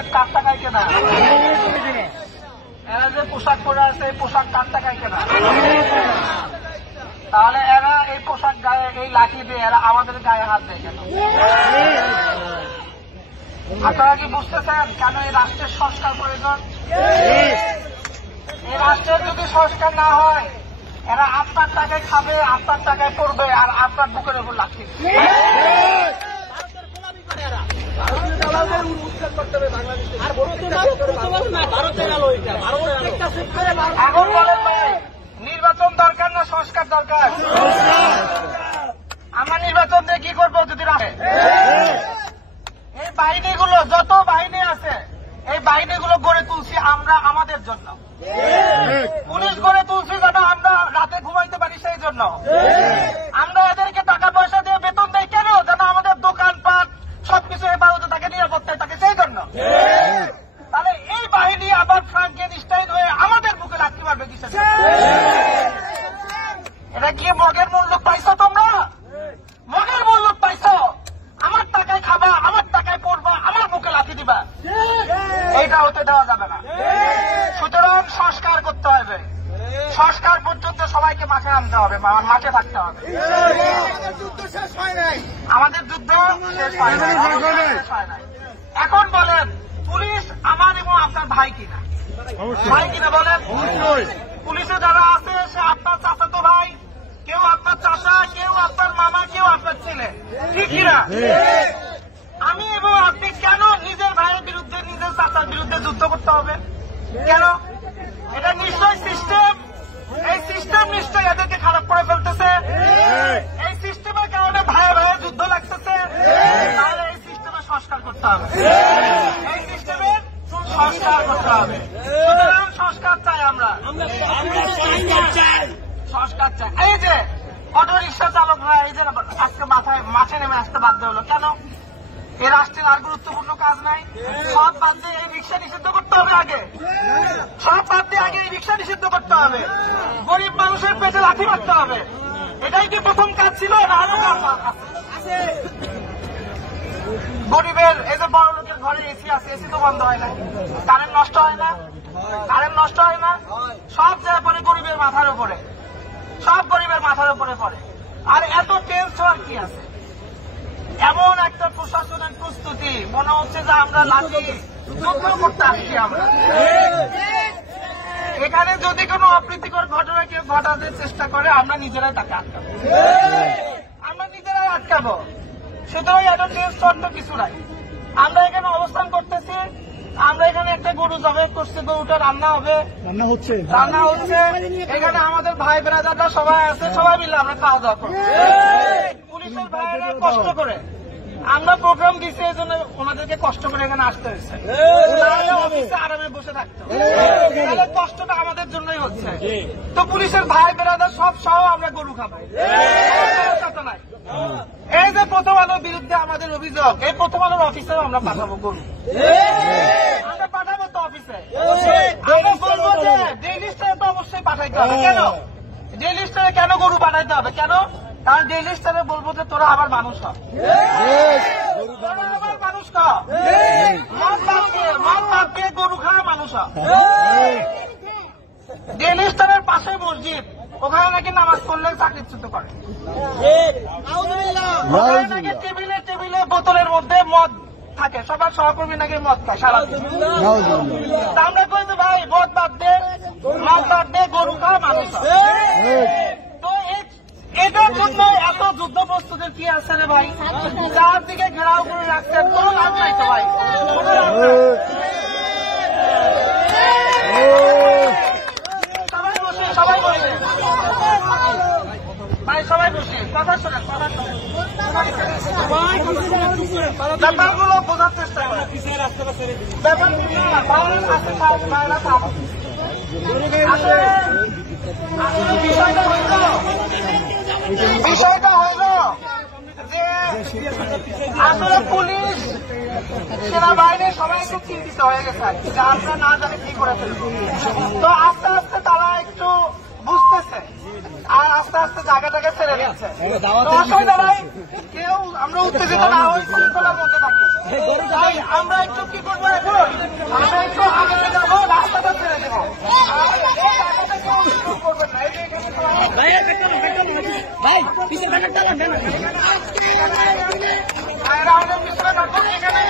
Helmet কার টাকায় কেনা? এরা যে পোশাক পরে আছে এই পোশাক কার টাকায় কেনা? তাহলে এরা এই পোশাক গায়ে এই লাঠি দিয়ে এরা আমাদের গায়ে হাত দেয় কেন? আপনারা কি বুঝতেছেন কেন এই রাষ্ট্রের সংস্কার প্রয়োজন? এই রাষ্ট্রের যদি সংস্কার না হয় এরা আপনার টাকায় খাবে, আপনার টাকায় পড়বে, আর আপনার বুকের উপর লাঠি এখন বলেন ভাই, নির্বাচন দরকার না সংস্কার দরকার? আমরা নির্বাচন দিয়ে কি করবো যদি এই বাহিনীগুলো, যত বাহিনী আছে এই বাহিনীগুলো গড়ে তুলছি আমরা আমাদের জন্য। পুলিশ গড়ে তুলছি যেন আমরা রাতে ঘুমাইতে পারি, সেই জন্য। আমরা এদেরকে টাকা পয়সা দিয়ে বেতন দেয় কেন? যেন আমাদের দোকানপাট সবকিছু হেফাজতে থাকে, নিরাপত্তায় থাকে, সেই জন্য। তাহলে এই বাহিনী আবার ফ্রাঙ্কেনস্টাইন হয়ে আমাদের বুকে লাথি মারবে কিসের? এটা কি মগের মূল্য পাইছো তোমরা? মগের মূল্য পাইছো? আমার টাকায় খাবা, আমার টাকায় পড়বা, আমার বুকে লাথি দিবা, এইটা হতে দেওয়া যাবে না। সুতরাং সংস্কার করতে হবে। সংস্কার পর্যন্ত সবাইকে মাঠে নামতে হবে, মাঠে থাকতে হবে। আমাদের যুদ্ধ শেষ হয় নাই। এখন বলেন, পুলিশ আমার এবং আপনার ভাই কিনা? ভাই কিনা বলেন? পুলিশে যারা আছে সে আপনার চাচাতো ভাই, কেউ আপনার চাচা, কেউ আপনার মামা, কেউ আপনার ছেলে, ঠিক কিনা? আমি এবং আপনি কেন নিজের ভাইয়ের বিরুদ্ধে, নিজের চাচার বিরুদ্ধে যুদ্ধ করতে হবে? কেন? এটা নিশ্চয় সিস্টেম। এই সিস্টেম নিশ্চয় এদেরকে খারাপ করে ফেলতেছে। এই সিস্টেমের কারণে ভাইয়ে ভাইয়ে যুদ্ধ লাগতেছে। তাহলে এই সিস্টেমের সংস্কার করতে হবে। এই সিস্টেমের সংস্কার করতে হবে। সুতরাং সংস্কার চাই আমরা, সংস্কার চাই। এই যে অটো রিক্সা চালকরা এই যে আজকে মাঠে নেমে আসতে বাধ্য হলো কেন? এই রাষ্ট্রের আর গুরুত্বপূর্ণ কাজ নাই? সব বাদ দিয়ে এই রিক্সা নিষিদ্ধ করতে হবে আগে। সব বাদ দিয়ে আগে এই রিক্সা নিষিদ্ধ করতে হবে। গরিব মানুষের পেটে লাথি মারতে হবে। এটাই কি প্রথম কাজ ছিল? না আরো আছে? গরিবের এই যে বড় লোকের ঘরে এসি আছে, এসি তো বন্ধ হয় না, কারেন্ট নষ্ট হয় না, কারেন্ট নষ্ট হয় না, সব জায়গায় পড়ে গরিবের মাথার উপরে, সব গরিবের মাথার উপরে পড়ে। আর এত টেন্স হওয়ার কি আছে? এমন একটা প্রশাসনের প্রস্তুতি, মনে হচ্ছে যে আমরা লাঠি যুদ্ধ করতে আসছি। আমরা এখানে যদি কোনো অপ্রীতিকর ঘটনা কেউ ঘটাতে চেষ্টা করে আমরা নিজেরাই তাকে আটকাবো, আমরা নিজেরাই আটকাবো। সুতরাং এত টেন্স অন্য কিছু নাই। আমরা এখানে অবস্থান করতেছি, আমরা এখানে একটা গরু জবাই করছি, গরুটা রান্না হবে, রান্না হচ্ছে। এখানে আমাদের ভাই ব্রাদাররা সবাই আছে, সবাই মিলে আমরা খাওয়া দাওয়া করবো। পুলিশের ভাইয়েরা কষ্ট করে আমরা প্রোগ্রাম দিচ্ছি, এই জন্য ওনাদেরকে কষ্ট করে এখানে আসতে হয়েছে, অফিসে আরামে বসে থাকতে। কষ্টটা আমাদের জন্যই হচ্ছে। তো পুলিশের ভাই ব্রাদার সব সহ আমরা গরু খাবো, নাই। এই যে প্রথম আলোর বিরুদ্ধে আমাদের অভিযোগ, এই প্রথম আলোর অফিসেও আমরা পাঠাবো গরু, আমরা পাঠাবো তো অফিসে। আমরা বলবো যে ডেইলি স্টারে তো অবশ্যই পাঠাইতে হবে। কেন ডেইলি স্টারে কেন গরু পাঠাইতে হবে? কেন? কারণ ডেইলি স্টারে বলবো যে তোরা আবার মানুষ হ, তোরা আবার মানুষ হ, মদ বাদ দিয়ে গরু খাওয়া মানুষ হ। ডেইলি স্টারের পাশে মসজিদ, ওখানে নাকি নামাজ পড়লে চাকরিচ্যুত করে, ওখানে নাকি টেবিলে টেবিলে বোতলের মধ্যে মদ থাকে, সবার সহকর্মী নাকি মদ খায় সারাদিন। আমরা কই যে ভাই মদ বাদ দে, মদ বাদ দে, গরু খাওয়া মানুষ। তো এটার জন্য এত যুদ্ধ প্রস্তুতির কি আছে রে ভাই? চারদিকে ঘেরাও করে রাখছেন, কোনো লাভ নাই তো ভাই। সবাই বসে, সবাই বসে ভাই, সবাই বসে কথা শোনেন, কথা শোনেন, ব্যাপারগুলো বোঝার চেষ্টা করেন। ব্যাপার বিষয়টা হইল যে আসলে পুলিশ, সেনাবাহিনী সবাই একটু চিন্তিত হয়ে গেছে যে আমরা না জানি কি করে ফেলবো। তো আস্তে আস্তে তারা একটু বুঝতেছে আর আস্তে আস্তে জায়গাটাকে ছেড়ে দিচ্ছে। অসুবিধা নাই, কেউ আমরা উত্তেজিত না হই, শৃঙ্খলার মধ্যে থাকি। আমরা একটু কি করবো এখন ভাই পিছনে ব্যানার টানান ব্যানার আমাদের পিছনে এখানে